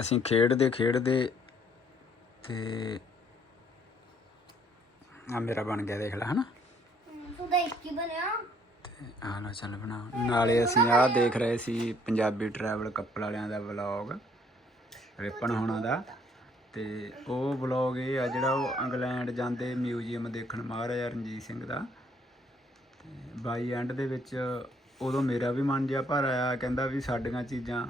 ਅਸੀਂ ਖੇਡਦੇ ਖੇਡਦੇ ਤੇ ਆ ਮੇਰਾ ਬਣ ਗਿਆ ਦੇਖ ਲੈ ਹਨਾ। ਤਾਂ ਇੱਕ ਹੀ ਬਣਿਆ? ਆ ਲੋ ਚੱਲ ਬਣਾ। ਨਾਲੇ ਅਸੀਂ ਆਹ ਦੇਖ ਰਹੇ ਸੀ ਪੰਜਾਬੀ ਟਰੈਵਲ ਕੱਪਲ ਵਾਲਿਆਂ ਦਾ ਵਲੌਗ ਰਿਪਨ ਹੋਣਾ ਦਾ। ਤੇ ਉਹ ਵਲੌਗ ਇਹ ਆ ਜਿਹੜਾ ਉਹ ਇੰਗਲੈਂਡ ਜਾਂਦੇ ਮਿਊਜ਼ੀਅਮ ਦੇਖਣ ਮਹਾਰਾਜਾ ਰਣਜੀਤ ਸਿੰਘ ਦਾ। ਬਾਈ ਐਂਡ ਦੇ ਵਿੱਚ ਉਦੋਂ ਮੇਰਾ ਵੀ ਮਨ ਜਿਹਾ ਭਰ ਆਇਆ ਕਹਿੰਦਾ ਵੀ ਸਾਡੀਆਂ ਚੀਜ਼ਾਂ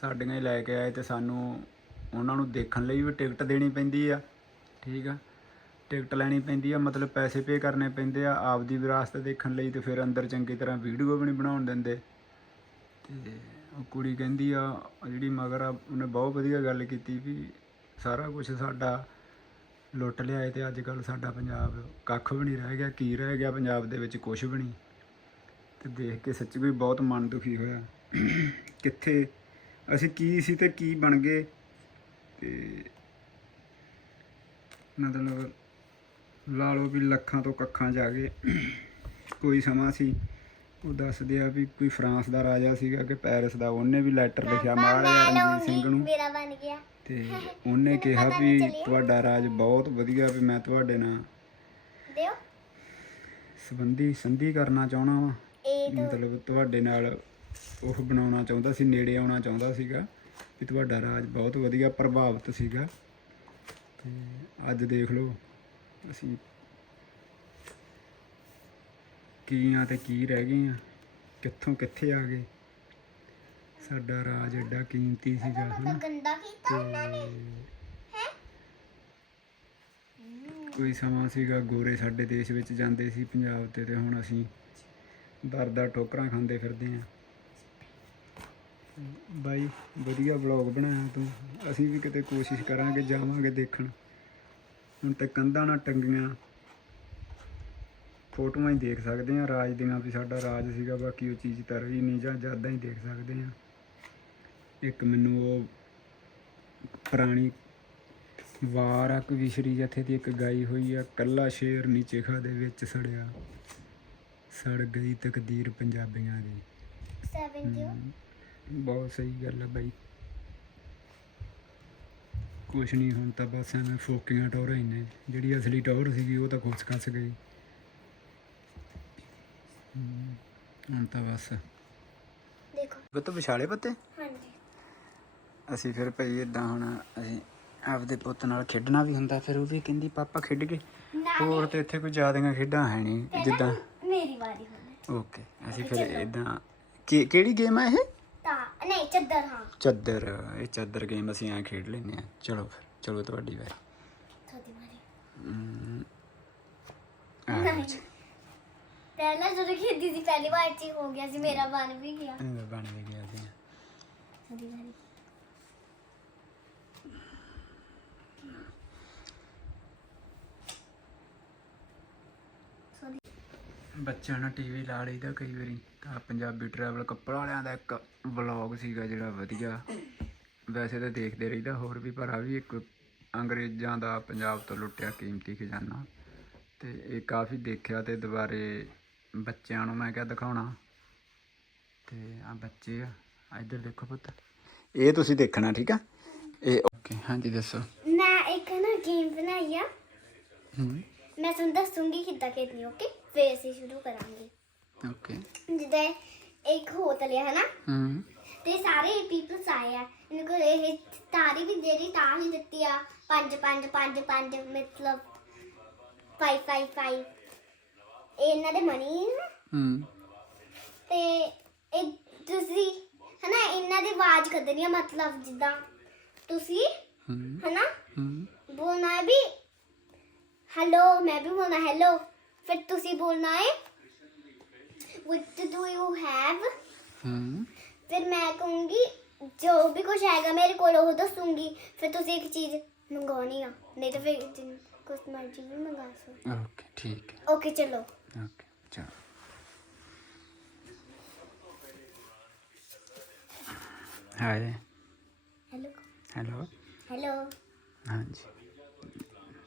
ਸਾਡੀਆਂ ਹੀ ਲੈ ਕੇ ਆਏ ਤੇ ਸਾਨੂੰ ਉਹਨਾਂ ਨੂੰ ਦੇਖਣ ਲਈ ਵੀ ਟਿਕਟ ਦੇਣੀ ਪੈਂਦੀ ਆ, ਠੀਕ ਆ? ਟਿਕਟ ਲੈਣੀ ਪੈਂਦੀ ਆ, ਮਤਲਬ ਪੈਸੇ ਪੇ ਕਰਨੇ ਪੈਂਦੇ ਆ, ਆਪਦੀ ਵਿਰਾਸਤ ਦੇਖਣ ਲਈ ਤੇ ਫਿਰ ਅੰਦਰ ਚੰਗੀ ਤਰ੍ਹਾਂ ਵੀਡੀਓ ਵੀ ਨਹੀਂ ਬਣਾਉਣ ਦਿੰਦੇ। ਤੇ ਉਹ ਕੁੜੀ ਕਹਿੰਦੀ ਆ, ਜਿਹੜੀ ਮਗਰ ਆ, ਉਹਨੇ ਬਹੁਤ ਵਧੀਆ ਗੱਲ ਕੀਤੀ ਵੀ ਸਾਰਾ ਕੁਝ ਸਾਡਾ ਲੁੱਟ ਲਿਆਏ ਤੇ ਅੱਜ ਕੱਲ ਸਾਡਾ ਪੰਜਾਬ ਕੱਖ ਵੀ ਨਹੀਂ ਰਹਿ ਗਿਆ, ਕੀ ਰਹਿ ਗਿਆ ਪੰਜਾਬ ਦੇ ਵਿੱਚ ਕੁਝ ਵੀ ਨਹੀਂ ਤੇ ਦੇਖ ਕੇ ਸੱਚ ਵੀ ਬਹੁਤ ਮਨ ਦੁਖੀ ਹੋਇਆ। ਕਿੱਥੇ ਅਸੀਂ ਕੀ ਸੀ ਤੇ ਕੀ ਬਣ ਗਏ ਤੇ ਮਤਲਬ ਲਾ ਲਓ ਵੀ ਲੱਖਾਂ ਤੋਂ ਕੱਖਾਂ ਜਾ ਗਏ ਕੋਈ ਸਮਾਂ ਸੀ। ਉਹ ਦੱਸਦੇ ਆ ਵੀ ਕੋਈ ਫਰਾਂਸ ਦਾ ਰਾਜਾ ਸੀਗਾ ਕਿ ਪੈਰਿਸ ਦਾ ਉਹਨੇ ਵੀ ਲੈਟਰ ਲਿਖਿਆ ਮਹਾਰਾਜਾ ਰਣਜੀਤ ਸਿੰਘ ਨੂੰ। ਮੇਰਾ ਬਣ ਗਿਆ। ਤੇ ਉਹਨੇ ਕਿਹਾ ਵੀ ਤੁਹਾਡਾ ਰਾਜ ਬਹੁਤ ਵਧੀਆ ਵੀ ਮੈਂ ਤੁਹਾਡੇ ਨਾਲ ਦਿਓ। ਸੰਬੰਧੀ ਸੰਧੀ ਕਰਨਾ ਚਾਹਣਾ ਵਾ। ਮਤਲਬ ਤੁਹਾਡੇ ਨਾਲ ਉਹ ਬਣਾਉਣਾ ਚਾਹੁੰਦਾ ਸੀ ਨੇੜੇ ਆਉਣਾ ਚਾਹੁੰਦਾ ਸੀਗਾ ਵੀ ਤੁਹਾਡਾ ਰਾਜ ਬਹੁਤ ਵਧੀਆ ਪ੍ਰਭਾਵਿਤ ਸੀਗਾ। ਤੇ ਅੱਜ ਦੇਖ ਲਓ ਅਸੀਂ ਕੀ ਆ ਤੇ ਕੀ ਰਹਿ ਗਏ ਆ ਕਿੱਥੋਂ ਕਿੱਥੇ ਆ ਗਏ। ਸਾਡਾ ਰਾਜ ਐਡਾ ਕੀਮਤੀ ਸੀਗਾ ਹਨਾ। ਗੰਦਾ ਕੀਤਾ ਉਹਨਾਂ ਨੇ ਕੋਈ ਸਮਾਂ ਸੀਗਾ ਗੋਰੇ ਸਾਡੇ ਦੇਸ਼ ਵਿੱਚ ਜਾਂਦੇ ਸੀ ਪੰਜਾਬ ਤੇ ਤੇ ਹੁਣ ਅਸੀਂ ਦਰ ਠੋਕਰਾਂ ਖਾਂਦੇ ਫਿਰਦੇ ਆਂ। ਬਾਈ ਵਧੀਆ ਵਲੌਗ ਬਣਾਇਆ ਤੂੰ। ਅਸੀਂ ਵੀ ਕਿਤੇ ਕੋਸ਼ਿਸ਼ ਕਰਾਂਗੇ ਜਾਵਾਂਗੇ ਦੇਖਣ। ਹੁਣ ਤੇ ਕੰਧਾਂ ਨਾਲ ਟੰਗੀਆਂ। ਫੋਟੋਆਂ ਹੀ ਦੇਖ ਸਕਦੇ ਆ ਰਾਜ ਦੀਆਂ ਵੀ ਸਾਡਾ ਰਾਜ ਸੀਗਾ ਬਾਕੀ ਉਹ ਚੀਜ਼ ਤਾਂ ਰਹੀ ਨਹੀਂ ਜਾਂ ਜ਼ਿਆਦਾ ਹੀ ਦੇਖ ਸਕਦੇ ਆ ਇੱਕ ਮੈਨੂੰ ਉਹ ਪੁਰਾਣੀ ਵਾਰਕ ਵਿਸ਼ਰੀ ਜਥੇ ਦੀ ਇੱਕ ਗਾਈ ਹੋਈ ਆ ਕੱਲਾ ਸ਼ੇਰ ਨੀਚੇ ਖਾ ਦੇ ਵਿੱਚ ਸੜਿਆ। ਸੜ ਗਈ ਤਕਦੀਰ ਪੰਜਾਬੀਆਂ ਦੀ। 7 ਦਿਓ ਬਹੁਤ ਸਹੀ ਗੱਲ ਹੈ ਬਾਈ। ਕੁਛ ਨਹੀਂ ਹੁਣ ਤਾਂ ਬਸ ਐਵੇਂ ਫੋਕੀਆਂ ਟੌਰਾਂ ਹੀ ਨੇ। ਜਿਹੜੀ ਅਸਲੀ ਟੌਰ ਸੀਗੀ ਉਹ ਤਾਂ ਖੁਸ ਖਸ ਗਈ। ਹੁਣ ਤਾਂ ਬਸ। ਦੇਖੋ। ਬਤ ਵਿਛਾਲੇ ਪੱਤੇ? ਹਾਂਜੀ। ਅਸੀਂ ਫਿਰ ਭਈ ਇਦਾਂ ਹੁਣ ਅਸੀਂ ਆਪਦੇ ਪੁੱਤ ਨਾਲ ਖੇਡਣਾ ਵੀ ਹੁੰਦਾ ਫਿਰ ਉਹ ਵੀ ਕਹਿੰਦੀ ਪਾਪਾ ਖੇਡ ਕੇ? ਹੋਰ ਤੇ ਇੱਥੇ ਕੋਈ ਜ਼ਿਆਦੀਆਂ ਖੇਡਾਂ ਹੈ ਨਹੀਂ ਜਿੱਦਾਂ ਮੇਰੀ ਵਾਰੀ ਹੁਣ ਓਕੇ ਅਸੀਂ ਫਿਰ ਇਦਾਂ ਕੀ ਕਿਹੜੀ ਗੇਮ ਆ ਇਹ? ਨਹੀਂ ਚੱਦਰ ਹਾਂ। ਚੱਦਰ ਇਹ ਚੱਦਰ ਗੇਮ ਅਸੀਂ ਐਂ ਖੇਡ ਲੈਂਦੇ ਆ ਚਲੋ ਫਿਰ ਚਲੋ ਤੁਹਾਡੀ ਵਾਰੀ। ਤੁਹਾਡੀ ਵਾਰੀ। ਜੀ। ਪਹਿਲਾਂ ਜਦੋਂ ਖੇਡੀ ਸੀ ਪਹਿਲੀ ਵਾਰ ਚ ਹੀ ਗਿਆ ਸੀ ਮੇਰਾ ਬਣ ਵੀ ਗਿਆ। ਇਹ ਬਣ ਵੀ ਗਿਆ ਸੀ। ਤੁਹਾਡੀ ਵਾਰੀ ਸੌਰੀ ਬੱਚਿਆਂ ਨਾਲ ਟੀਵੀ ਲਾ ਲਈਦਾ ਕਈ ਵਾਰੀ। ਤਾਂ ਪੰਜਾਬੀ ਟਰੈਵਲ ਕੱਪੜ ਵਾਲਿਆਂ ਦਾ ਇੱਕ ਵਲੌਗ ਸੀਗਾ ਜਿਹੜਾ ਵਧੀਆ। ਵੈਸੇ ਤਾਂ ਦੇਖਦੇ ਰਹੀਦਾ ਹੋਰ ਵੀ ਪਰ ਆ ਵੀ ਇੱਕ ਅੰਗਰੇਜ਼ਾਂ ਦਾ ਪੰਜਾਬ ਤੋਂ ਲੁੱਟਿਆ ਕੀਮਤੀ ਖਜ਼ਾਨਾ। ਤੇ ਇਹ ਕਾਫੀ ਦੇਖਿਆ ਤੇ ਦੁਬਾਰੇ ਬੱਚਿਆਂ ਨੂੰ ਮੈਂ ਕਿਹਾ ਦਿਖਾਉਣਾ। ਤੇ ਆ ਬੱਚੇ ਆ ਇੱਧਰ ਦੇਖੋ ਪੁੱਤ। ਇਹ ਤੁਸੀਂ ਦੇਖਣਾ ਠੀਕ ਆ? ਇਹ ਓਕੇ ਹਾਂਜੀ ਦੱਸੋ। ਮੈਂ ਇੱਕ ਨਾ ਗੇਮ ਬਣਾਈ ਆ। ਹੂੰ। ਮੈਂ ਤੁਹਾਨੂੰ ਦੱਸੂੰਗੀ ਕਿੱਦਾਂ ਖੇਡਣੀ ਓਕੇ ਫੇਰ ਅਸੀਂ ਸ਼ੁਰੂ ਕਰਾਂਗੇ। ਓਕੇ ਜਿੱਦਾਂ ਇੱਕ ਹੋਟਲ ਹੈ ਹਨਾ? ਹੂੰ ਤੇ ਸਾਰੇ ਪੀਪਲਸ ਆਏ ਆ। ਇਹਨਾਂ ਕੋਲ ਇਹ ਤਾਰੀ ਵੀ ਜਿਹੜੀ ਤਾਰ ਹੀ ਦਿੱਤੀ ਆ। 5 5 5 5 ਮਤਲਬ 5 5 5 ਇਹ ਇਹਨਾਂ ਦੇ ਮਨੀ ਹੂੰ ਤੇ ਇਹ ਤੁਸੀਂ ਹਨਾ ਇਹਨਾਂ ਦੀ ਆਵਾਜ਼ ਕੱਢਣੀ ਆ ਮਤਲਬ ਜਿੱਦਾਂ ਤੁਸੀਂ ਹੂੰ ਹਨਾ? ਹੂੰ ਬੋਲਣਾ ਹੈ ਵੀ ਹੈਲੋ ਮੈਂ ਵੀ ਬੋਲਣਾ ਹੈਲੋ ਫਿਰ ਤੁਸੀਂ ਬੋਲਣਾ ਹੈ। What do you have? ਹੂੰ ਫਿਰ ਮੈਂ ਕਹੂੰਗੀ ਜੋ ਵੀ ਕੁਝ ਆਏਗਾ ਮੇਰੇ ਕੋਲ ਉਹ ਦੱਸੂੰਗੀ। ਫਿਰ ਤੁਸੀਂ ਇੱਕ ਚੀਜ਼ ਮੰਗਾਉਣੀ ਆ। ਨਹੀਂ ਤਾਂ ਫਿਰ ਜਿੰਨ- ਕੁਛ ਮਰਜ਼ੀ ਵੀ ਮੰਗਾ ਸਕਦੇ ਓਕੇ ਠੀਕ ਹੈ। ਓਕੇ ਚਲੋ। ਓਕੇ ਚਲੋ। ਹਾਏ ਹੈਲੋ ਹੈਲੋ ਹੈਲੋ ਹਾਂਜੀ।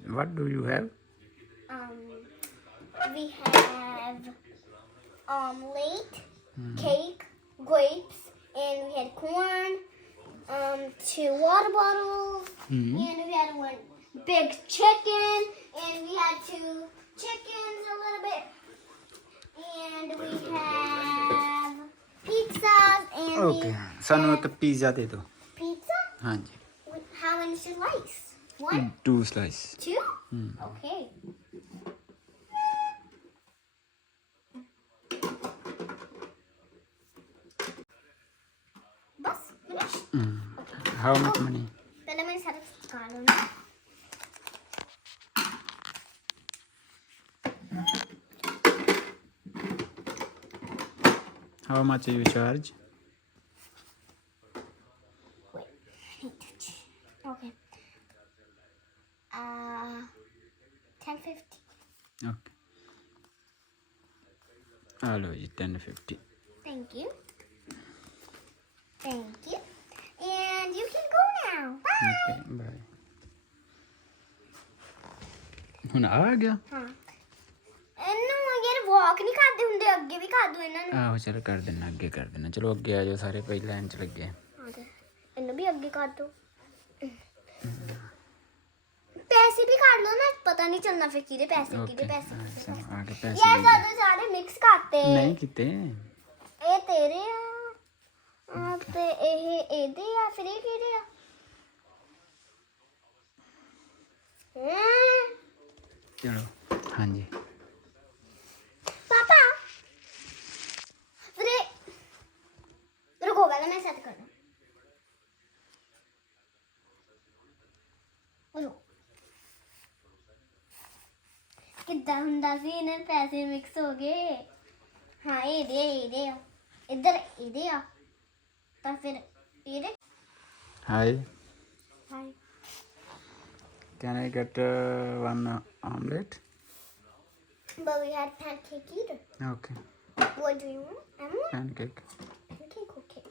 What do you have um we have omelet cake grapes and we had corn um, two water bottles, Hmm. and we had one big chicken, and we had two chickens a little bit, and we have pizzas, and okay ਸਾਨੂੰ ਇੱਕ pizza ਦੇ ਦਿਓ we pizza. ਹਾਂਜੀ How many slices? One, two slice two. Hmm. Okay. how much money? How much you charge? Okay. Uh, ten fifty. Okay. Hello, ten fifty. ਹੁਣ ਆ ਗਿਆ। ਹਾਂ। ਇਹਨੂੰ ਯਾਰ ਵਾਕ ਨਹੀਂ ਕਰਦੇ ਹੁੰਦੇ ਅੱਗੇ ਵੀ ਕਰ ਦੋ ਇਹਨਾਂ ਨੂੰ। ਆਹੋ ਚਲ ਕਰ ਦੇਣਾ ਅੱਗੇ ਕਰ ਦੇਣਾ। ਚਲੋ ਅੱਗੇ ਆ ਜਾਓ ਸਾਰੇ ਪਹਿਲਾਂ ਲਾਈਨ ਚ ਲੱਗੇ ਹਾਂ ਤੇ ਇਹਨੂੰ ਵੀ ਅੱਗੇ ਕਰ ਦੋ। ਪੈਸੇ ਵੀ ਕੱਢ ਲਓ ਨਾ ਪਤਾ ਨਹੀਂ ਚੱਲਣਾ ਫਿਰ ਕਿਹਦੇ ਪੈਸੇ ਕਿਹਦੇ ਪੈਸੇ ਪੈਸੇ। ਆ ਕੇ ਪੈਸੇ ਯਾਰ ਦੇ ਸਾਡੇ ਸਾਰੇ ਮਿਕਸ ਕਰਤੇ। ਨਹੀਂ ਕੀਤੇ। ਇਹ ਤੇਰੇ ਆ। ਆ ਤੇ ਇਹ ਇਹਦੇ ਆ ਫਿਰ ਇਹ ਕਿਹਦੇ ਆ? ਹਮ, ਚਲੋ। ਹਾਂਜੀ। ਪਾਪਾ। ਵੀਰੇ ਰੁਕੋ ਪਹਿਲਾਂ ਮੈਂ ਸੈੱਟ ਕਰਨਾ ਰੁਕੋ। ਕਿੱਦਾਂ ਹੁੰਦਾ ਸੀ ਇਹਨਾਂ ਦੇ ਪੈਸੇ ਮਿਕਸ ਹੋ ਗਏ? ਹਾਂ ਇਹਦੇ ਇਹਦੇ ਆ। ਇੱਧਰ ਇਹਦੇ ਆ। ਤਾਂ ਫਿਰ ਇਹਦੇ hi hi can I get one omelette but we had pancake eater okay what do you want? Pancake pancake okay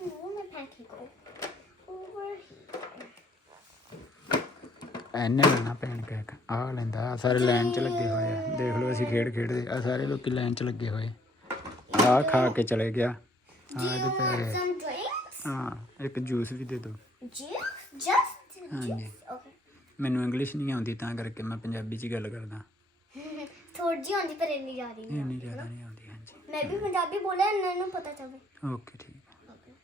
oh my pancake oh over here ਐਨੇ ਲੈਣਾ ਪੈਨਕੇਕ ਆ ਲੈਂਦਾ ਆਹ ਸਾਰੇ ਲਾਈਨ ਚ ਲੱਗੇ ਹੋਏ ਆ ਦੇਖ ਲਓ ਅਸੀਂ ਖੇਡ ਖੇਡਦੇ ਆ ਸਾਰੇ ਲੋਕੀ ਲਾਈਨ ਚ ਲੱਗੇ ਹੋਏ ਆ ਖਾ ਕੇ ਚਲੇ ਗਿਆ ਆ you ਇਹਦੇ ਤੇ some drinks ਹਾਂ ਇੱਕ ਜੂਸ ਵੀ ਦੇ ਦਿਓ juice just ਹਾਂਜੀ। juice okay ਮੈਨੂੰ ਇੰਗਲਿਸ਼ ਨਹੀਂ ਆਉਂਦੀ ਤਾਂ ਕਰਕੇ ਮੈਂ ਪੰਜਾਬੀ ਚ ਹੀ ਗੱਲ ਕਰਦਾ। ਥੋੜੀ ਜਿਹੀ ਆਉਂਦੀ ਪਰ ਇੰਨੀ ਜ਼ਿਆਦਾ ਨਹੀਂ ਨਹੀਂ ਜ਼ਿਆਦਾ ਨਹੀਂ ਆਉਂਦੀ ਹਾਂਜੀ। ਮੈਂ ਵੀ ਪੰਜਾਬੀ ਬੋਲਿਆ ਇਹਨਾਂ ਨੂੰ ਪਤਾ ਚੱਲੇ। ਓਕੇ ਠੀਕ ਹੈ okay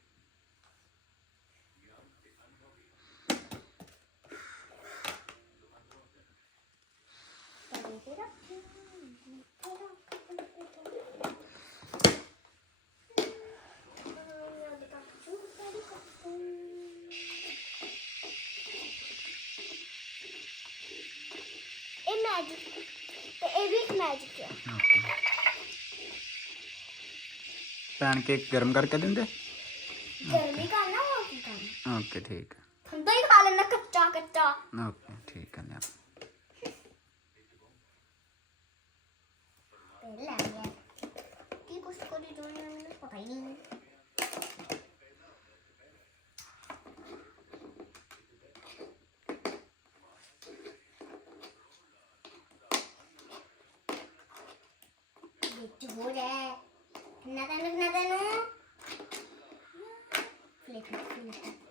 ਤੇ ਇਹ ਵੀ ਇੱਕ ਮੈਜਿਕ ਹੈ। ਓਕੇ ਪੈਨਕੇਕ ਗਰਮ ਕਰਕੇ ਦਿੰਦੇ? ਗਰਮੀ ਕਰਨਾ ਹੋਰ ਕੀ ਕਰਨਾ? ਓਕੇ ਠੀਕ ਹੈ। ਠੰਡਾ ਹੀ ਖਾ ਲੈਣਾ ਕੱਚਾ ਕੱਚਾ। ਓਕੇ ਠੀਕ ਹੈ ਲਿਆ। ਪਹਿਲਾਂ ਯਾਰ ਕੀ ਕੁਛ ਕਰੀ ਦੋਨੇ ਮੈਨੂੰ ਪਤਾ ਹੀ ਨਹੀਂ। ਵਿੱਚ ਹੋ ਰਿਹਾ ਨਾ ਤੈਨੂੰ ਨਾ ਤੈਨੂੰ ਫਲਿਕ ਫਲਿਕ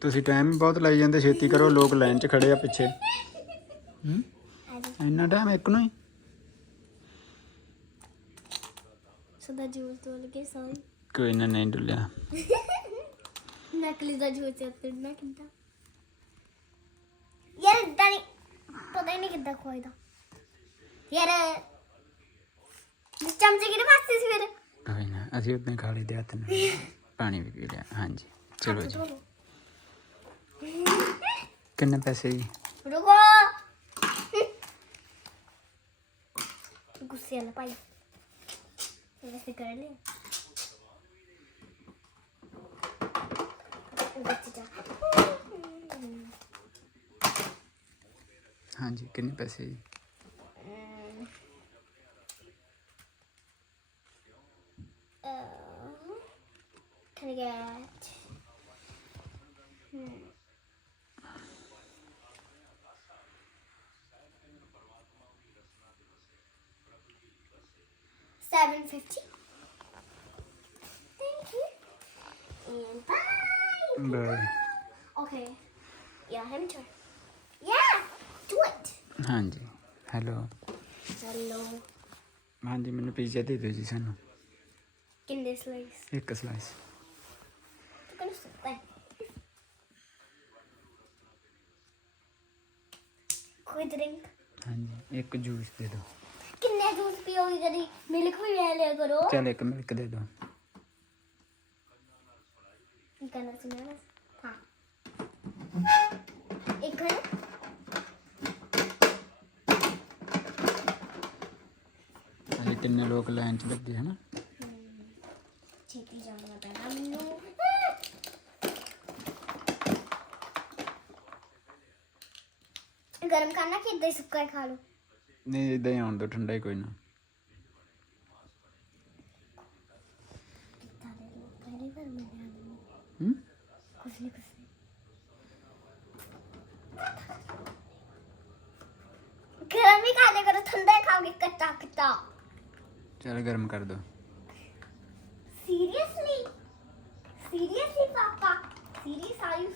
ਤੁਸੀਂ ਟਾਈਮ ਵੀ ਬਹੁਤ ਲਾਈ ਜਾਂਦੇ ਛੇਤੀ ਕਰੋ ਲੋਕ ਲਾਈਨ 'ਚ ਖੜੇ ਆ ਪਿੱਛੇ। ਹੂੰ ਇੰਨਾ ਟਾਈਮ ਇੱਕ ਨੂੰ ਹੀ। ਸਦਾ ਜੂਸ ਤੋਂ ਲਗੇ ਸਾਈ ਕੋਈ ਨਾ ਨਹੀਂ ਡੁੱਲਿਆ। ਨਕਲੀ ਦਾ ਜੂਸ ਚੜਨਾ ਕਿੱਦਾਂ? ਯਾਰ ਇਦਾਂ ਨਹੀਂ ਪਤਾ ਹੀ ਨਹੀਂ ਕਿੱਦਾਂ ਖੋਇਦਾ ਯਾਰ ਚਮਚੇ ਕਿਹਦੇ ਵਾਸਤੇ ਸੀ ਫਿਰ? ਕੋਈ ਨਾ ਅਸੀਂ ਉਦੋਂ ਖਾ ਲਈ ਦੇ ਹੱਥ ਨਾਲ। ਪਾਣੀ ਵੀ ਪੀ ਲਿਆ ਹਾਂਜੀ। ਚਲੋ ਜੀ। ਕਿੰਨੇ ਪੈਸੇ ਜੀ ਰੁਕੋ ਗੁੱਸੇ ਵਾਲਾ ਭਾਈ ਵੈਸੇ ਕਰ ਲਿਆ ਵਿੱਚ ਜਾ ਹਾਂਜੀ ਕਿੰਨੇ ਪੈਸੇ ਜੀ Uh, can I get? seven fifteen. Thank you. And bye. bye. Bye. Okay. Yeah, let me try. Yeah, do it. Handy. Hello. Hello. Handy, I'm gonna be ready to do this. I. In this कोई drink हाँ एक juice दे दो ਕਿੰਨੇ juice ਪੀਓਗੇ ਕਦੀ? Milk ਵੀ ਲੈ ਲਿਆ ਕਰੋ। ਚਲ ਇੱਕ ਮਿਲਕ ਦੇ ਦਿਓ ਗਾਣਾ ਸੁਣਾਣਾ ਹਾਂ। ਇੱਕ ਹੈ ਅਸੀਂ ਤਿੰਨੇ ਲੋਕ ਲਾਈਨ 'ਚ ਲੱਗੇ ਹਨਾ? ਛੇਤੀ ਜਾਣਾ ਪੈਣਾ ਮੈਨੂੰ। ਗਰਮ ਖਾਣਾ ਕਿ ਇਦਾਂ ਹੀ ਸੁੱਕਾ ਹੀ ਖਾ ਲਓ? ਨਹੀਂ ਇਦਾਂ ਹੀ ਆਉਣ ਦੋ ਠੰਡਾ ਹੀ ਕੋਈ ਨਾ ਕਿੱਦਾਂ ਦੇ ਲੋਕ ਪਹਿਲੀ ਵਾਰ ਮਿਲਿਆ ਮੈਨੂੰ ਹੂੰ ਕੁਛ ਨਹੀਂ ਕੁਛ ਨਹੀਂ ਗਰਮ ਹੀ ਖਾ ਲਿਆ ਕਰੋ ਠੰਡਾ ਹੀ ਖਾਓਗੇ ਕੱਚਾ ਕੱਚਾ ਚਲ ਗਰਮ ਕਰ ਦਿਓ Seriously? Seriously, Papa? Serious? Are you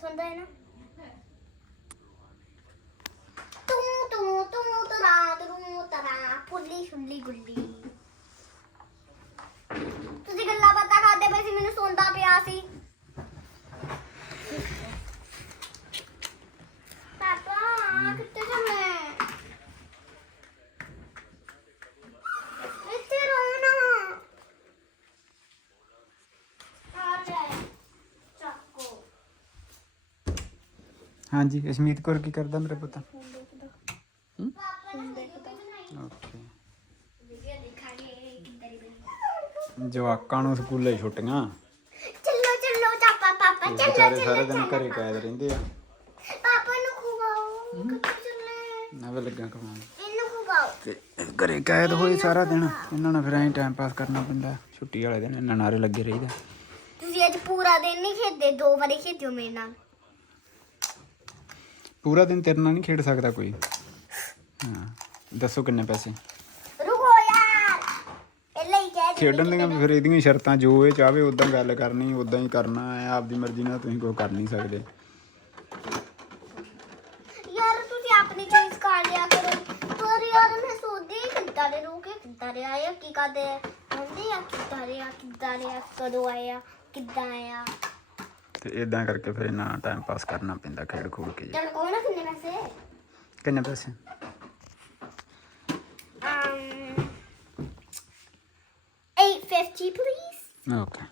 serious? ਹੈ ਨਾ ਤੂੰ ਤੂੰ ਤੂੰ ਤਰਾ ਤੂੰ ਤਰਾ, ਫੁੱਲੀ ਫੁੱਲੀ ਗੁੱਲੀ ਤੁਸੀਂ ਗੱਲਾਂ ਬਾਤਾਂ ਕਰਦੇ ਪਏ ਸੀ, ਮੈਨੂੰ ਸੌਂਦਾ ਪਿਆ ਸੀ ਪਾਪਾ ਕਿੱਥੇ ਜਾਣਾ ਇੱਥੇ ਰਹੋ ਨਾ ਆ ਜਾਏ ਚੱਕੋ ਹਾਂਜੀ ਅਸ਼ਮੀਤ ਕੌਰ ਕੀ ਕਰਦਾ ਮੇਰਾ ਪੁੱਤ? ਹੂੰ? ਓਕੇ ਜਵਾਕਾਂ ਨੂੰ ਸਕੂਲੇ ਛੁੱਟੀਆਂ। ਚੱਲੋ ਚੱਲੋ ਚਾਪਾ ਪਾਪਾ ਇਹ ਚੱਲੋ ਵਿਚਾਰੇ ਸਾਰਾ ਦਿਨ ਘਰੇ ਕੈਦ ਰਹਿੰਦੇ ਆ। ਪਾਪਾ ਨੂੰ ਖਵਾਓ ਕਿੱਥੇ ਚੱਲੇ ਨਵੇਂ ਲੱਗਾ ਕਮਾਉਣ ਇਹਨੂੰ ਖਵਾਓ। ਤੇ ਘਰੇ ਕੈਦ ਹੋਏ ਸਾਰਾ ਦਿਨ। ਇਹਨਾਂ ਨੂੰ ਫਿਰ ਐਂ ਟਾਈਮ ਪਾਸ ਕਰਨਾ ਪੈਂਦਾ। ਛੁੱਟੀ ਵਾਲੇ ਦਿਨ ਇਹਨਾਂ ਨਾਰੇ ਲੱਗੇ ਰਹੀਦਾ। ਤੁਸੀਂ ਅੱਜ ਪੂਰਾ ਦਿਨ ਨਹੀਂ ਖੇਡੇ ਦੋ ਵਾਰੀ ਖੇਡੇ ਹੋ ਮੇਰੇ ਨਾਲ। ਪੂਰਾ ਦਿਨ ਤੇਰੇ ਨਾਲ ਨਹੀਂ ਖੇਡ ਸਕਦਾ ਕੋਈ। ਹਾਂ ਦੱਸੋ ਕਿੰਨੇ ਪੈਸੇ? ਰੁਕੋ ਯਾਰ। ਪਹਿਲਾਂ ਹੀ ਕਹਿ ਦਿੱਤੀ ਖੇਡਣ ਦੀਆਂ ਫਿਰ ਇਹਦੀਆਂ ਸ਼ਰਤਾਂ ਜੋ ਇਹ ਚਾਹਵੇ ਉਦਾਂ ਗੱਲ ਕਰਨੀ ਉਦਾਂ ਹੀ ਕਰਨਾ ਹੈ ਆਪਦੀ ਮਰਜ਼ੀ ਨਾਲ ਤੁਸੀਂ ਕੋਈ ਕਰ ਨਹੀਂ ਸਕਦੇ। ਯਾਰ ਤੁਸੀਂ ਆਪਣੀ ਚੀਜ਼ ਕਰ ਲਿਆ ਕਰੋ। ਪਰ ਯਾਰ ਮੈਂ ਸੋਚਦੀ ਕਿੱਦਾਂ ਦੇ ਰੁਕੇ ਕਿੱਦਾਂ ਦੇ ਆਇਆ ਕੀ ਕਰਦੇ ਹੁੰਦੇ ਆ ਕਿੱਦਾਂ ਦੇ ਆ ਕਿੱਦਾਂ ਦੇ ਆ ਕਦੋਂ ਆਇਆ ਕਿੱਦਾਂ ਆਇਆ ਤੇ ਇਦਾਂ ਕਰਕੇ ਫਿਰ ਇਹਨਾਂ ਟਾਈਮ ਪਾਸ ਕਰਨਾ ਪੈਂਦਾ ਖੇਡ ਖੂਡ ਕੇ ਜੀ। ਚਲ ਕੋਈ ਨਾ ਕਿੰਨੇ ਪੈਸੇ? ਕਿੰਨੇ ਪੈਸੇ? um 850 please okay